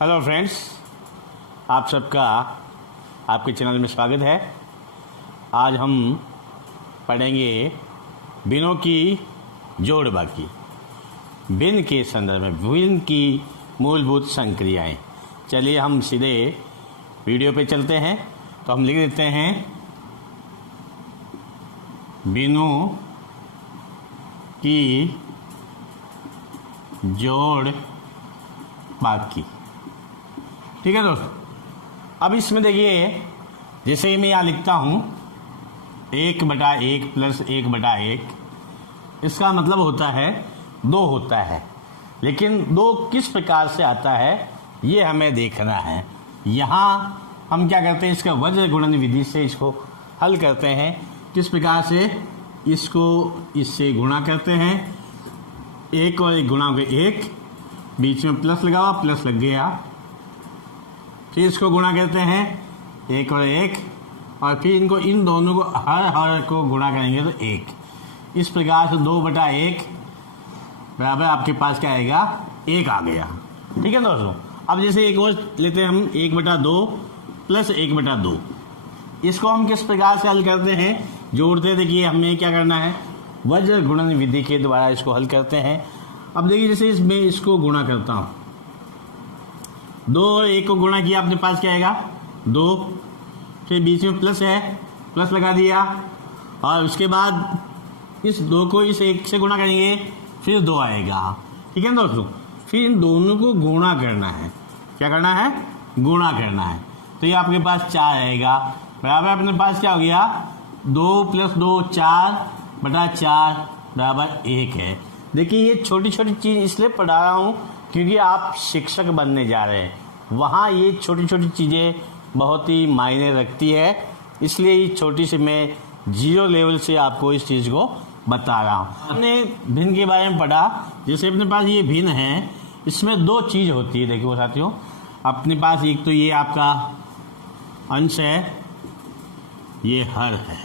Hello friends, आप सबका आपके चैनल में स्वागत है। आज हम पढ़ेंगे भिन्नों की जोड़ बाकी, भिन्न के संदर्भ में भिन्न की मूलभूत संक्रियाएं। चलिए हम सीधे वीडियो पे चलते हैं। तो हम लिख देते हैं भिन्नों की जोड़ बाकी। ठीक है दोस्तों, अब इसमें देखिए, जैसे मैं यहाँ लिखता हूँ 1/1 + 1/1, इसका मतलब होता है 2 होता है। लेकिन 2 किस प्रकार से आता है ये हमें देखना है। यहाँ हम क्या करते हैं, इसका वज्र गुणन विधि से इसको हल करते हैं। किस प्रकार से, इसको इससे गुणा करते हैं, 1 और 1 गुणा हो गया 1, बीच में प्लस लगा हुआ, प्लस लग गया। फिर इसको गुणा करते हैं 1 और 1, और फिर इनको इन दोनों को हर को गुणा करेंगे तो 1। इस प्रकार से 2/1 बराबर आपके पास क्या आएगा, 1 आ गया। ठीक है दोस्तों, अब जैसे एक और लेते हैं हम 1/2 + 1/2। इसको हम किस प्रकार से हल करते हैं, जोड़ते हैं। देखिए हमें क्या करना है, वज्र गुणन विधि के द्वारा इसको हल करते हैं। अब देखिए जैसे इसमें इसको गुणा करता हूँ, 2 और 1 को गुणा किया, अपने पास क्या आएगा 2, फिर बीच में प्लस है, प्लस लगा दिया, और उसके बाद इस 2 को इस 1 से गुणा करेंगे, फिर 2 आएगा। ठीक है दोस्तों, फिर इन दोनों को गुणा करना है। क्या करना है, गुणा करना है। तो ये आपके पास 4 आएगा, बराबर अपने पास क्या हो गया, 2 + 2 4/4 बराबर 1 है। देखिए ये छोटी छोटी चीज़ इसलिए पढ़ा रहा हूँ क्योंकि आप शिक्षक बनने जा रहे हैं, वहाँ ये छोटी छोटी चीज़ें बहुत ही मायने रखती है। इसलिए ये छोटी सी मैं 0 लेवल से आपको इस चीज़ को बता रहा हूँ। हमने भिन्न के बारे में पढ़ा, जैसे अपने पास ये भिन्न है, इसमें 2 चीज़ होती है। देखिए साथियों, अपने पास एक तो ये आपका अंश है, ये हर है।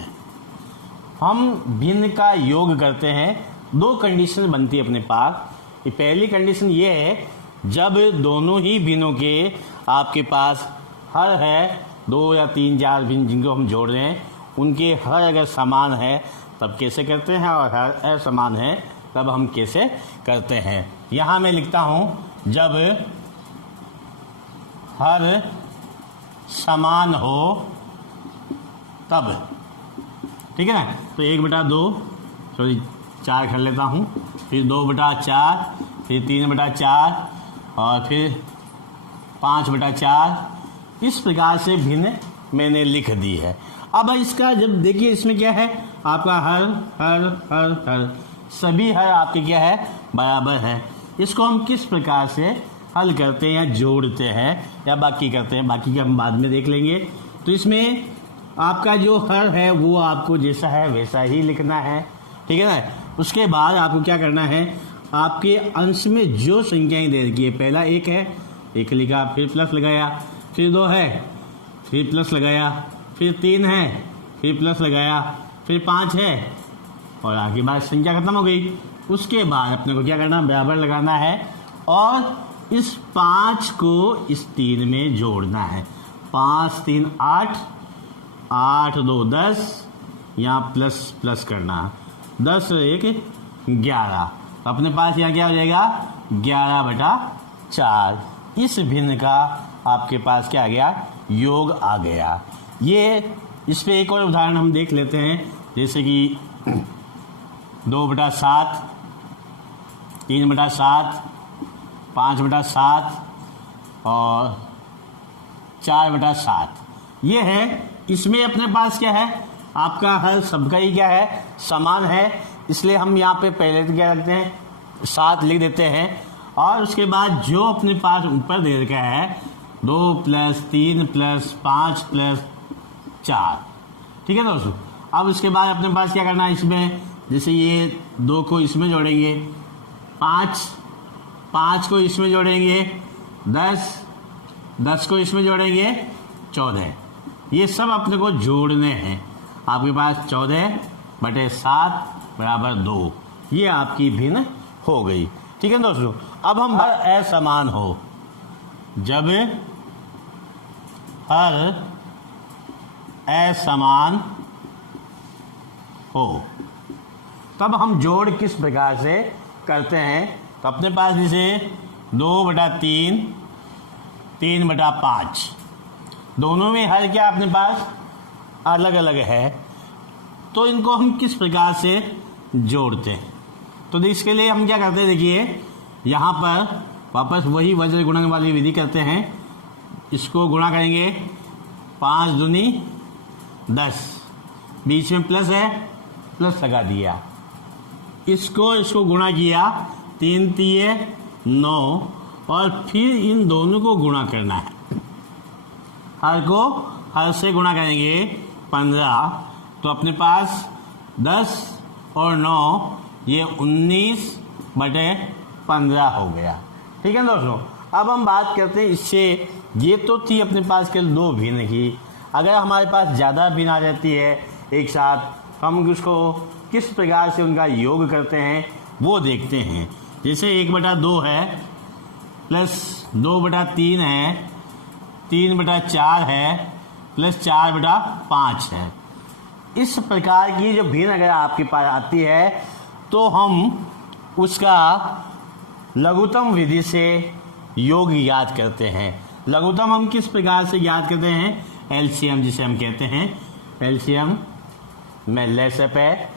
हम भिन्न का योग करते हैं, 2 कंडीशन बनती है अपने पास। पहली कंडीशन ये है, जब दोनों ही भिन्नों के आपके पास हर है, 2 या 3 4 भिन्न जिनको हम जोड़ रहे हैं, उनके हर अगर समान है तब कैसे करते हैं, और हर असमान है तब हम कैसे करते हैं। यहाँ मैं लिखता हूँ, जब हर समान हो तब। ठीक है ना, तो 1/2 सॉरी 4 कर लेता हूँ, फिर 2/4, फिर 3/4, और फिर 5/4। इस प्रकार से भिन्न मैंने लिख दी है। अब इसका जब देखिए, इसमें क्या है, आपका हर हर हर हर सभी हर आपके क्या है, बराबर है। इसको हम किस प्रकार से हल करते हैं या जोड़ते हैं या बाकी करते हैं, बाकी का हम बाद में देख लेंगे। तो इसमें आपका जो हर है वो आपको जैसा है वैसा ही लिखना है। ठीक है ना, उसके बाद आपको क्या करना है, आपके अंश में जो संख्याएं दे रखी है, पहला 1 है, 1 लिखा, फिर प्लस लगाया, फिर 2 है, फिर प्लस लगाया, फिर 3 है, फिर प्लस लगाया, फिर 5 है, और आगे बाद संख्या खत्म हो गई। उसके बाद अपने को क्या करना, बराबर लगाना है, और इस 5 को इस 3 में जोड़ना है। 5 3 8, 8 2 10, यहाँ प्लस प्लस करना, 10 1 11। अपने पास यहाँ क्या हो जाएगा, 11/4। इस भिन्न का आपके पास क्या आ गया, योग आ गया। ये इस पे एक और उदाहरण हम देख लेते हैं, जैसे कि 2/7, 3/7, 5/7 और 4/7। ये है, इसमें अपने पास क्या है, आपका हर सबका ही क्या है, समान है। इसलिए हम यहाँ पे पहले तो क्या रखते हैं, 7 लिख देते हैं, और उसके बाद जो अपने पास ऊपर दे रखा है 2 + 3 + 5 + 4। ठीक है दोस्तों, अब उसके बाद अपने पास क्या करना है, इसमें जैसे ये 2 को इसमें जोड़ेंगे, 5 को इसमें जोड़ेंगे, 10 को इसमें जोड़ेंगे, 14। ये सब अपने को जोड़ने हैं। आपके पास 14/7 बराबर 2, ये आपकी भिन्न हो गई। ठीक है दोस्तों, अब हम हर असमान हो, जब हर असमान हो। तब हम जोड़ किस प्रकार से करते हैं? तो अपने पास जैसे 2/3, 3/5, दोनों में हर क्या अपने पास अलग अलग है, तो इनको हम किस प्रकार से जोड़ते हैं? तो इसके लिए हम क्या करते हैं, देखिए यहाँ पर वापस वही वज्र गुणन वाली विधि करते हैं। इसको गुणा करेंगे 5 दूनी 10, बीच में प्लस है, प्लस लगा दिया, इसको गुणा किया, 3 तिये 9, और फिर इन दोनों को गुणा करना है। हर को हर से गुणा करेंगे 15, तो अपने पास 10 और 9 ये 19/15 हो गया। ठीक है दोस्तों, अब हम बात करते हैं इससे, ये तो थी अपने पास केवल 2 भिन्न की। अगर हमारे पास ज़्यादा भिन्न आ जाती है एक साथ, हम उसको किस प्रकार से उनका योग करते हैं वो देखते हैं। जैसे 1/2 है, प्लस 2/3 है, 3/4 है, प्लस 4/5 है। इस प्रकार की जो भिन्न अगर आपके पास आती है तो हम उसका लघुत्तम विधि से योग याद करते हैं। लघुत्तम हम किस प्रकार से याद करते हैं? एलसीएम जिसे हम कहते हैं, एलसीएम में लेसअप है,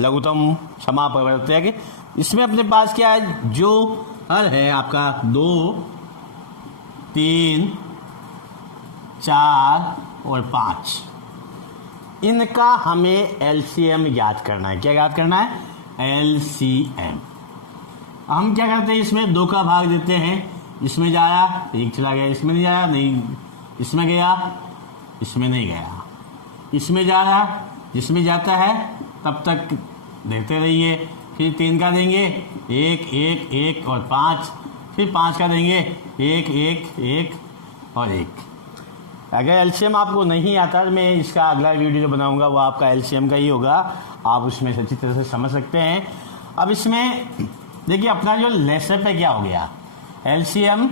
लघुत्तम समापवर्तक। इसमें अपने पास क्या है, जो हर है आपका 2, 3, 4 और 5, इनका हमें एलसीएम याद करना है। क्या याद करना है? एलसीएम। हम क्या करते हैं, इसमें 2 का भाग देते हैं, इसमें जाया 1 चला गया, इसमें नहीं जाया, नहीं, इसमें गया, इसमें नहीं गया, इसमें जा रहा, जिसमें जाता है तब तक देते रहिए। फिर 3 का देंगे 1 1 1 और 5, फिर 5 का देंगे 1 1 1 और 1। अगर एलसीएम आपको नहीं आता, मैं इसका अगला वीडियो जो बनाऊंगा वो आपका एलसीएम का ही होगा, आप उसमें अच्छी तरह से समझ सकते हैं। अब इसमें देखिए अपना जो लेसअप है क्या हो गया, एलसीएम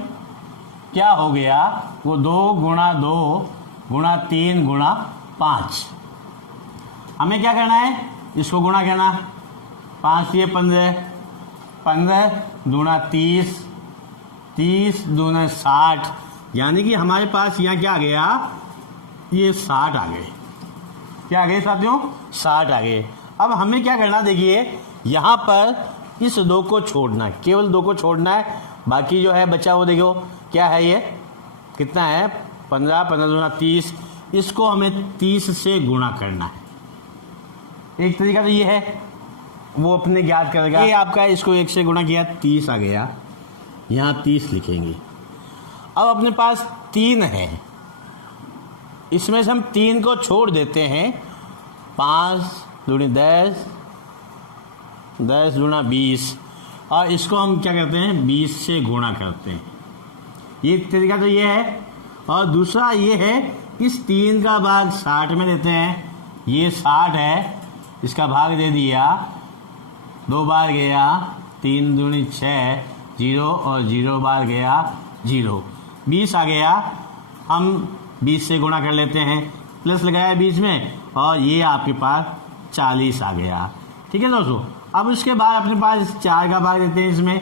क्या हो गया, वो 2 × 2 × 3 × 5। हमें क्या करना है, इसको गुणा करना, 5 ये 15, 15 दूना 30, 30 दूना 60, यानी कि हमारे पास यहाँ क्या आ गया, ये 60 आ गए। क्या आ गए साथियों? 60 आ गए। अब हमें क्या करना, देखिए यहाँ पर इस 2 को छोड़ना है, केवल 2 को छोड़ना है, बाकी जो है बचा वो देखो क्या है, ये कितना है, 15, 15 दूना 30, इसको हमें 30 से गुणा करना है। एक तरीका तो ये है, वो अपने ज्ञात करेगा, ये आपका इसको 1 से गुणा किया 30 आ गया, यहाँ 30 लिखेंगे। अब अपने पास 3 है, इसमें से हम 3 को छोड़ देते हैं, 5 दूनी 10, 10 दूना 20, और इसको हम क्या करते हैं 20 से गुणा करते हैं। ये तरीका तो ये है। और दूसरा ये है, इस 3 का भाग 60 में देते हैं, ये 60 है, इसका भाग दे दिया, 2 बार गया, 3 दूनी 6, 0 और 0 बार गया 0, 20 आ गया। हम 20 से गुणा कर लेते हैं, प्लस लगाया बीच में, और ये आपके पास 40 आ गया। ठीक है दोस्तों, अब उसके बाद अपने पास 4 का भाग देते हैं, इसमें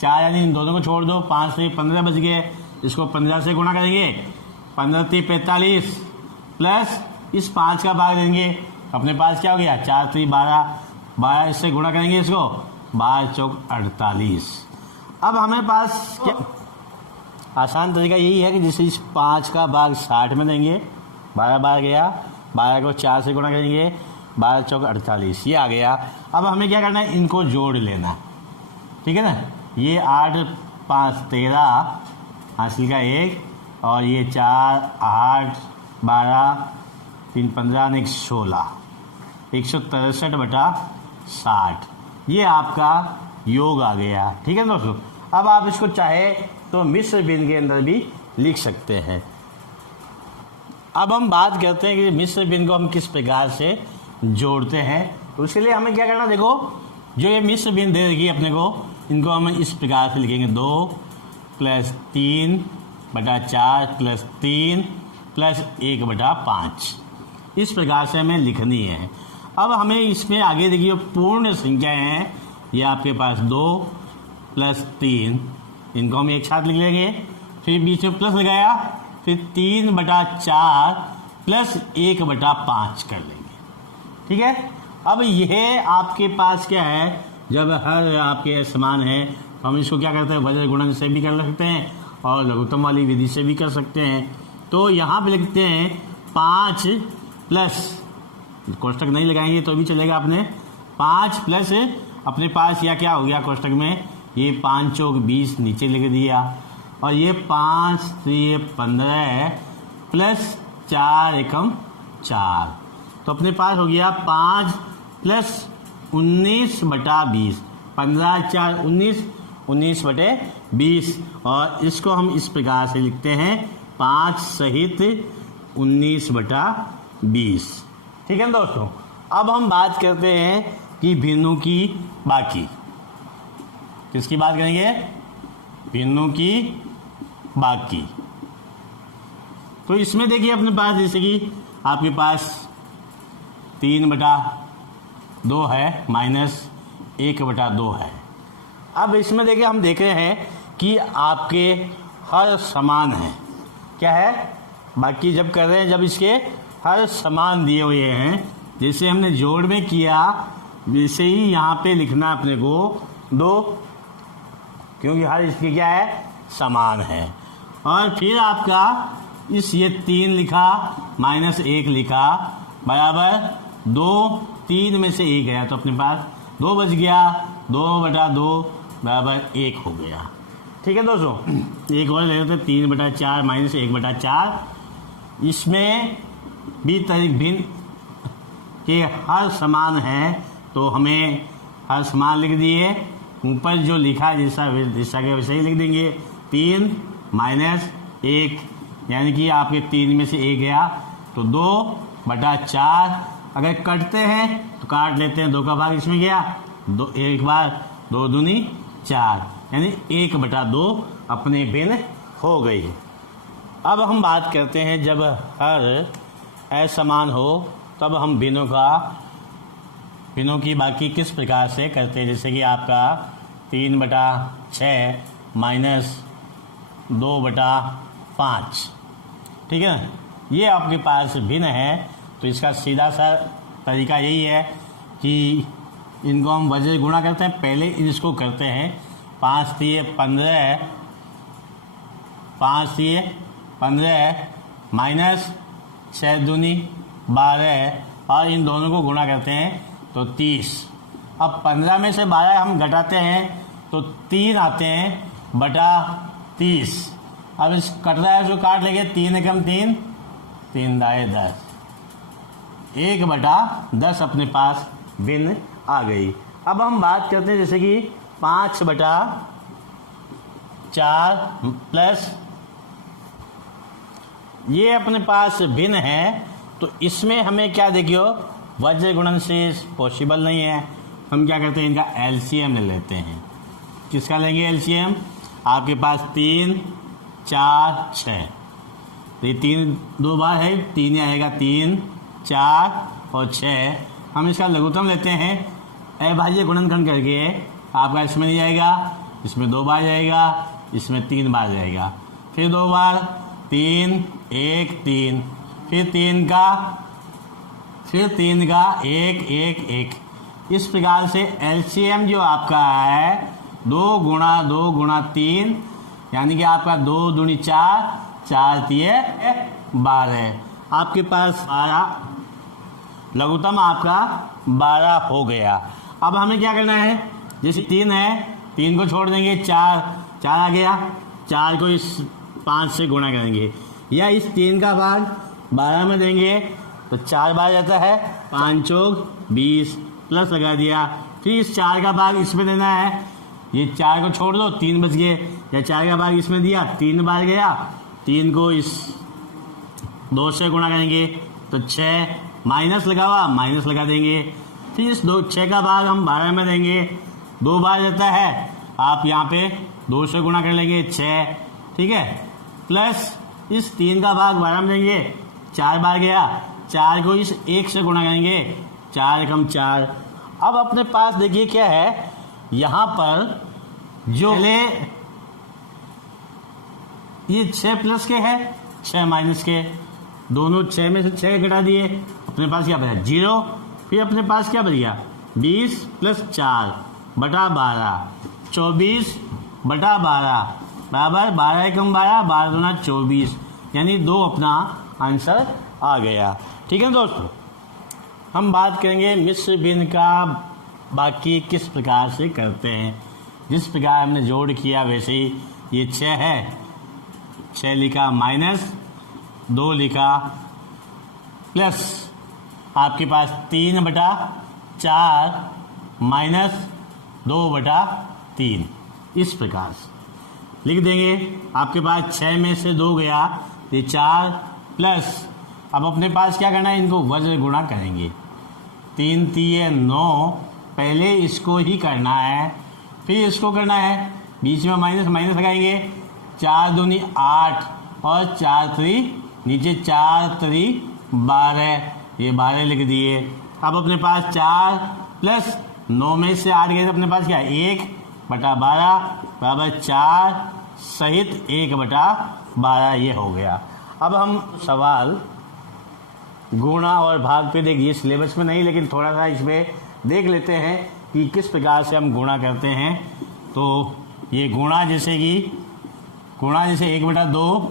4 यानी इन दोनों को छोड़ दो, 5 से 15 बच गए, इसको 15 से गुणा करेंगे, 15 × 3 = 45, प्लस इस 5 का भाग देंगे, अपने पास क्या हो गया, 4 × 3 = 12, 12 इससे गुणा करेंगे इसको, 12 × 4 = 48। अब हमें पास क्या आसान तरीका यही है कि जैसे इस 5 का भाग 60 में देंगे, 12 बार गया, 12 को 4 से गुणा करेंगे, 12 × 4 = 48, ये आ गया। अब हमें क्या करना है, इनको जोड़ लेना, ठीक है ना। ये 8 × 5 = 13, हासिल का 1, और ये 4 8 12 3 15 1 16, 163/60, ये आपका योग आ गया। ठीक है दोस्तों, अब आप इसको चाहे तो मिश्र भिन्न के अंदर भी लिख सकते हैं। अब हम बात करते हैं कि मिश्र भिन्न को हम किस प्रकार से जोड़ते हैं। तो उसके लिए हमें क्या करना, देखो जो ये मिश्र भिन्न दे रही अपने को, इनको हम इस प्रकार से लिखेंगे, 2 + 3 बटा 4 प्लस 3 प्लस 1 बटा 5। इस प्रकार से हमें लिखनी है। अब हमें इसमें आगे देखिए पूर्ण संख्याएं हैं, ये आपके पास 2 प्लस 3, इनको हम एक साथ लिख लेंगे, फिर बीच में प्लस लगाया, फिर 3 बटा 4 प्लस 1 बटा 5 कर लेंगे। ठीक है। अब यह आपके पास क्या है, जब हर आपके समान है तो हम इसको क्या करते हैं, वज्र गुणन से भी कर सकते हैं और लघुत्तम वाली विधि से भी कर सकते हैं। तो यहाँ पे लिखते हैं 5 प्लस, कोष्टक नहीं लगाएंगे तो भी चलेगा, अपने 5 प्लस अपने पास या क्या हो गया कोष्टक में, ये 5 चौक 20 नीचे लिख दिया, और ये 5 3 15 प्लस 4 एकम 4, तो अपने पास हो गया 5 प्लस 19 बटा 20, 15 4 19, 19 बटे 20, और इसको हम इस प्रकार से लिखते हैं 5 सहित 19 बटा 20। ठीक है दोस्तों। अब हम बात करते हैं कि भिन्नों की बाकी। किसकी बात करेंगे, भिन्नों की बाकी। तो इसमें देखिए अपने पास जैसे कि आपके पास 3 बटा 2 है माइनस 1 बटा 2 है। अब इसमें देखिए हम देख रहे हैं कि आपके हर समान है, क्या है, बाकी जब कर रहे हैं जब इसके हर समान दिए हुए हैं, जैसे हमने जोड़ में किया वैसे ही यहाँ पे लिखना अपने को 2, क्योंकि हर इसके क्या है, समान है। और फिर आपका इस ये 3 लिखा माइनस 1 लिखा बराबर 2, 3 में से 1 गया तो अपने पास 2 बच गया, 2 बटा 2 बराबर 1 हो गया। ठीक है दोस्तों। एक और ले लेते हैं 3 बटा 4 माइनस 1 बटा 4। इसमें भी तरीक भिन्न के हर समान है तो हमें हर समान लिख दिए, ऊपर जो लिखा जैसा के वैसे ही लिख देंगे। 3 माइनस 1 यानी कि आपके 3 में से 1 गया तो 2 बटा 4। अगर कटते हैं तो काट लेते हैं, 2 का भाग इसमें गया, 2 एक बार 2 दूनी 4 यानी 1 बटा 2 अपने भिन्न हो गई। अब हम बात करते हैं जब हर असमान हो तब हम भिन्नों की बाकी किस प्रकार से करते हैं। जैसे कि आपका 3 बटा 6 माइनस 2 बटा 5, ठीक है ना, ये आपके पास भिन्न है। तो इसका सीधा सा तरीका यही है कि इनको हम वजह गुणा करते हैं, पहले इसको करते हैं 5 3 15, 5 3 15 माइनस 6 दूनी 12 और इन दोनों को गुणा करते हैं तो 30। अब 15 में से 12 हम घटाते हैं तो 3 आते हैं बटा 30। अब इस कट रहा है उसको काट लेंगे, 3 एकम 3, 3 दाए 10, 1 बटा 10 अपने पास भिन्न आ गई। अब हम बात करते हैं जैसे कि 5 बटा 4 प्लस ये अपने पास भिन्न है तो इसमें हमें क्या देखियो, वज्र गुणन से पॉसिबल नहीं है। हम क्या करते हैं, इनका एलसीएम ले लेते हैं। किसका लेंगे एलसीएम, आपके पास 3 4 6, तो ये 3 2 बार है, 3 आएगा, 3 4 और 6। हम इसका लघुत्तम लेते हैं, अभाज्य गुणनखंड करके आपका इसमें नहीं जाएगा, इसमें 2 बार जाएगा, इसमें 3 बार जाएगा, फिर 2 बार 3 1 3, फिर 3 का 1 1 1। इस प्रकार से एलसीएम जो आपका है 2 गुणा 2 गुणा 3 यानी कि आपका 2 दूनी 4, 4 3 12, आपके पास 12, लघुत्तम आपका 12 हो गया। अब हमें क्या करना है, जैसे 3 है 3 को छोड़ देंगे, 4 आ गया, 4 को इस 5 से गुणा करेंगे या इस 3 का भाग 12 में देंगे तो 4 बार जाता है, 5 चौक 20 प्लस लगा दिया, फिर इस 4 का भाग इसमें देना है, ये 4 को छोड़ दो, 3 बच गए, या 4 का भाग इसमें दिया, 3 बार गया, 3 को इस 2 से गुणा करेंगे तो 6 माइनस लगा हुआ माइनस लगा देंगे, फिर इस 6 का भाग हम 12 में देंगे, 2 बार जाता है, आप यहाँ पे 2 से गुणा कर लेंगे 6, ठीक है, प्लस इस 3 का भाग 12 में देंगे, 4 बार गया, 4 को इस 1 से गुणा करेंगे, 4 एकम 4। अब अपने पास देखिए क्या है, यहाँ पर जो ये 6 प्लस के है, 6 माइनस के, दोनों 6 में से 6 घटा दिए, अपने पास क्या बचा 0। फिर अपने पास क्या बच गया 20 प्लस 4 बटा 12, 24 बटा 12 बराबर 12 एकम 12, 12 दूना 24, यानी 2 अपना आंसर आ गया। ठीक है दोस्तों, हम बात करेंगे मिश्र भिन्न का बाकी किस प्रकार से करते हैं। जिस प्रकार हमने जोड़ किया वैसे ही ये 6 है, 6 लिखा माइनस 2 लिखा प्लस आपके पास 3 बटा 4 माइनस 2 बटा 3, इस प्रकार से लिख देंगे। आपके पास 6 में से 2 गया, ये 4 प्लस अब अपने पास क्या करना है, इनको वज्र गुणा करेंगे। 3 3 9, पहले इसको ही करना है, फिर इसको करना है, बीच में माइनस माइनस लगाएंगे, 4 दूनी 8 और 4 3 नीचे 4 3 12, ये 12 लिख दिए। अब अपने पास 4 प्लस 9 में से 8 गए तो अपने पास क्या 1 बटा 12 बराबर 4 सहित 1 बटा 12, ये हो गया। अब हम सवाल गुणा और भाग पे देखिए, सिलेबस में नहीं लेकिन थोड़ा सा इसमें देख लेते हैं कि किस प्रकार से हम गुणा करते हैं। तो ये गुणा जैसे 1 बटा 2,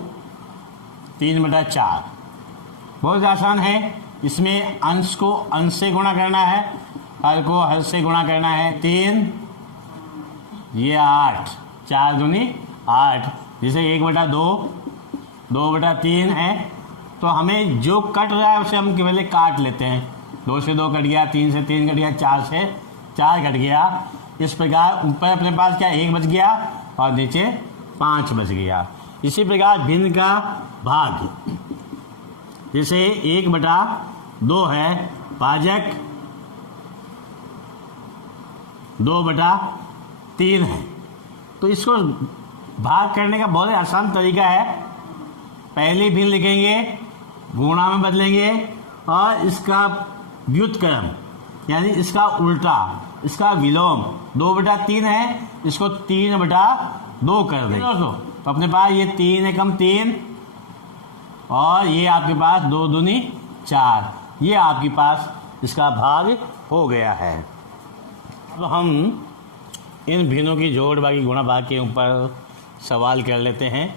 3 बटा 4, बहुत आसान है। इसमें अंश को अंश से गुणा करना है, हर को हर से गुणा करना है। 3 ये 8, 4 दूनी 8, जैसे 1 बटा 2, 2 बटा 3 है, तो हमें जो कट रहा है उसे हम पहले काट लेते हैं। 2 से 2 कट गया, 3 से 3 कट गया, 4 से 4 कट गया। इस प्रकार ऊपर अपने पास क्या 1 बच गया और नीचे 5 बच गया। इसी प्रकार भिन्न का भाग, जैसे 1 बटा 2 है, भाजक 2 बटा 3 है, तो इसको भाग करने का बहुत आसान तरीका है। पहले भिन्न लिखेंगे, गुणा में बदलेंगे और इसका व्युत्क्रम यानी इसका उल्टा, इसका विलोम 2 बटा 3 है, इसको 3 बटा 2 कर देंगे दोस्तों। तो अपने पास ये 3 एकम 3 और ये आपके पास 2 दूनी 4, ये आपके पास इसका भाग हो गया है। अब हम इन भिन्नों की जोड़ बाकी गुणा भाग के ऊपर सवाल कर लेते हैं।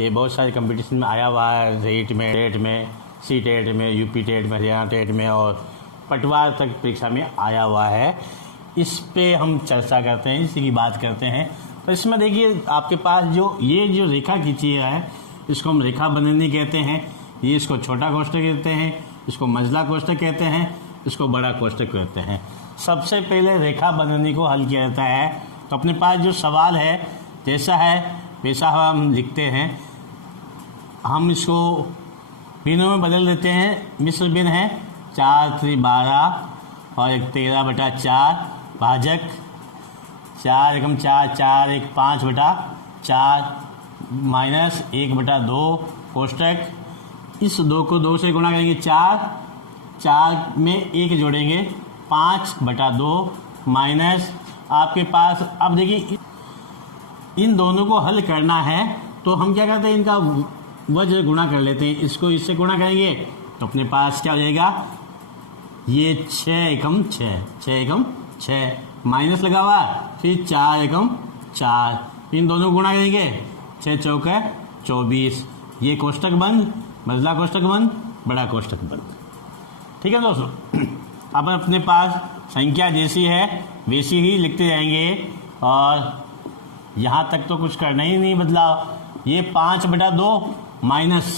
ये बहुत सारे कंपटीशन में आया हुआ है, टेट में, सी टेट में, यूपी टेट में, हरियाणा टेट में और पटवार तक परीक्षा में आया हुआ है। इस पे हम चर्चा करते हैं, इसी की बात करते हैं। तो इसमें देखिए आपके पास ये जो रेखा खींची है, इसको हम रेखा बननी कहते हैं। ये इसको छोटा कोष्ठक कहते हैं, इसको मंझला कोष्ठक कहते हैं, इसको बड़ा कोष्ठक कहते हैं। सबसे पहले रेखा बननी को हल किया जाता है। तो अपने पास जो सवाल है जैसा है वैसा हम लिखते हैं। हम इसको भिन्नों में बदल देते हैं। मिश्र भिन्न है 4 3 12 और 13 बटा 4, भाजक 4 एकम 4, 4 1 5 बटा 4 माइनस 1 बटा 2 कोष्ठक। इस 2 को 2 से गुणा करेंगे, 4 में 1 जोड़ेंगे, 5 बटा 2 माइनस आपके पास। अब देखिए इन दोनों को हल करना है तो हम क्या करते हैं, इनका वज्र गुणा कर लेते हैं। इसको इससे गुणा करेंगे तो अपने पास क्या हो जाएगा, ये 6 एकम 6, 6 एकम 6 माइनस लगा हुआ, फिर 4 एकम 4, इन दोनों को गुणा करेंगे, 6 चौके 24, ये कोष्ठक बंद, मंझला कोष्ठक बंद, बड़ा कोष्ठक बंद। ठीक है दोस्तों, अब अपने पास संख्या जैसी है वैसी ही लिखते जाएंगे और यहाँ तक तो कुछ करना ही नहीं बदलाव। ये 5 बटा 2 माइनस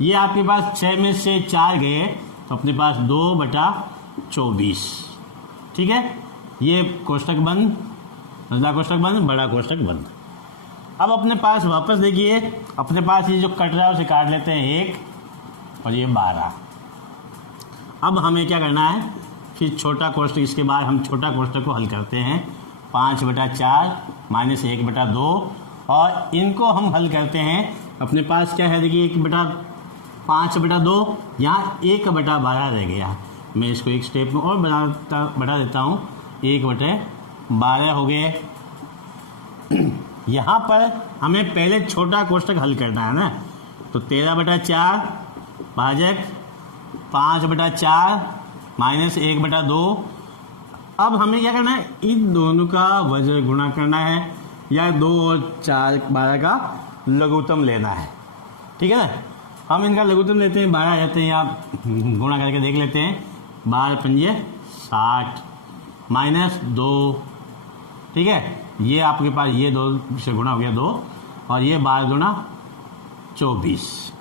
ये आपके पास 6 में से 4 गए तो अपने पास 2 बटा 24। ठीक है, ये कोष्ठक बंद, मंझला कोष्ठक बंद, बड़ा कोष्ठक बंद। अब अपने पास वापस देखिए, अपने पास ये जो कट रहा है उसे काट लेते हैं 1 और ये 12। अब हमें क्या करना है, फिर छोटा कोष्ठक, इसके बाद हम छोटा कोष्ठक को हल करते हैं। 5 बटा 4 माइनस 1 बटा 2 और इनको हम हल करते हैं अपने पास क्या है, देखिए 1/5/2, यहाँ 1/12 रह गया। मैं इसको एक स्टेप में और बढ़ा देता हूँ, 1/12 हो गए। यहाँ पर हमें पहले छोटा कोष्टक हल करना है ना, तो 13/4 भाजक 5/4 माइनस 1/2। अब हमें क्या करना है, इन दोनों का वज्र गुणा करना है या 2 और 4 12 का लघुत्तम लेना है। ठीक है ना, हम इनका लघुत्तम लेते हैं, 12 आ जाते हैं, आप गुणा करके देख लेते हैं। 12×5 60 माइनस 2, ठीक है, ये आपके पास ये 2 से गुणा हो गया 2, और ये 12 गुणा 24,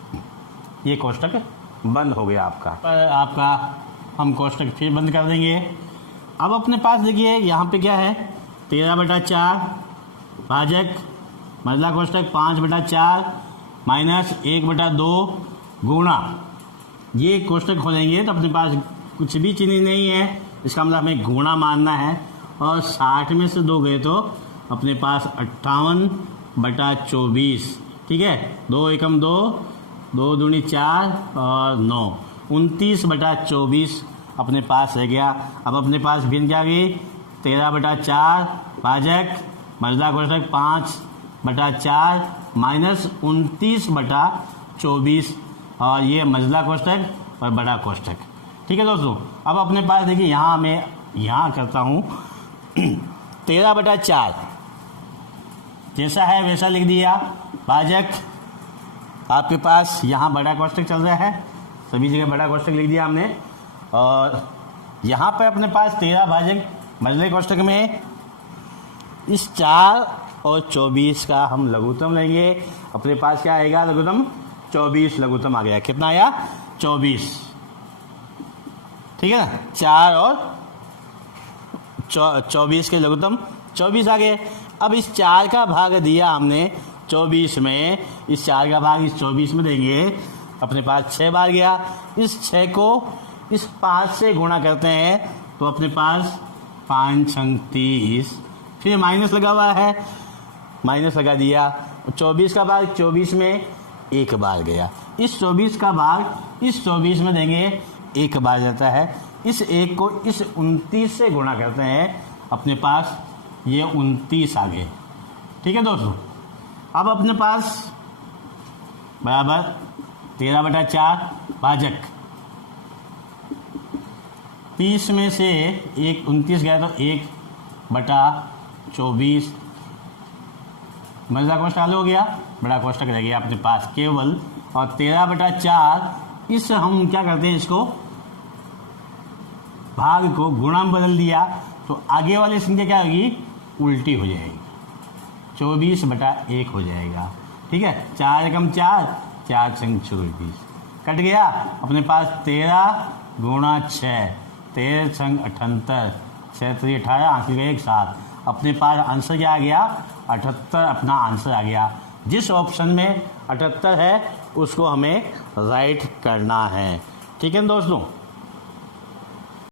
ये कोष्टक बंद हो गया आपका। पर आपका हम कोष्टक फिर बंद कर देंगे। अब अपने पास देखिए यहाँ पे क्या है, 13/4 भाजक मजला कोष्टक 5/4 माइनस 1/2 गुणा, ये कोष्टक खोलेंगे तो अपने पास कुछ भी चिन्ह नहीं है, इसका मतलब हमें गुणा मानना है। और 60 में से 2 गए तो अपने पास 58/24, ठीक है, 2 एकम 2, 2 दूनी 4 और 9, 29/24 अपने पास रह गया। अब अपने पास भिन्न क्या गई, 13/4 भाजक मजला कोष्टक 5/4 माइनस 29/24, और ये मजला कोष्टक और बड़ा कोष्टक। ठीक है दोस्तों, अब अपने पास देखिए यहाँ मैं यहाँ करता हूँ 13/4 जैसा है वैसा लिख दिया। भाजक आपके पास यहाँ बड़ा कोष्टक चल रहा है, सभी जगह बड़ा कोष्टक लिख दिया हमने। और यहाँ पर अपने पास 13 भाजक मजले कोष्टक में इस 4 और 24 का हम लघुत्तम लेंगे। अपने पास क्या आएगा लघुत्तम, 24 लघुत्तम आ गया। कितना आया, 24, ठीक है ना, 4 और 24 के लघुत्तम 24 आ गए। अब इस 4 का भाग दिया हमने 24 में, इस 4 का भाग इस 24 में देंगे, अपने पास 6 बार गया। इस 6 को इस 5 से गुणा करते हैं तो अपने पास 5×6 30, फिर माइनस लगा हुआ है, माइनस लगा दिया। 24 का भाग 24 में 1 बार गया, इस 24 का भाग इस 24 में देंगे, 1 बार जाता है। इस 1 को इस 29 से गुणा करते हैं, अपने पास ये 29 आ गए। ठीक है दोस्तों, अब अपने पास बराबर 13/4 भाजक 30 में से 29 गया तो 1/24 मजला कोष्टक चालू हो गया, बड़ा कोष्टक रह गया अपने पास केवल। और 13/4 इस हम क्या करते हैं, इसको भाग को गुणा में बदल दिया तो आगे वाली संख्या क्या होगी, उल्टी हो जाएगी, 24/1 हो जाएगा। ठीक है, 4 एकम 4, 4×6 24 कट गया। अपने पास 13 गुणा 6, 13×6 78, 6×3 18, आंसर का 1 7। अपने पास आंसर क्या आ गया, 78 अपना आंसर आ गया। जिस ऑप्शन में 78 है उसको हमें राइट करना है। ठीक है दोस्तों।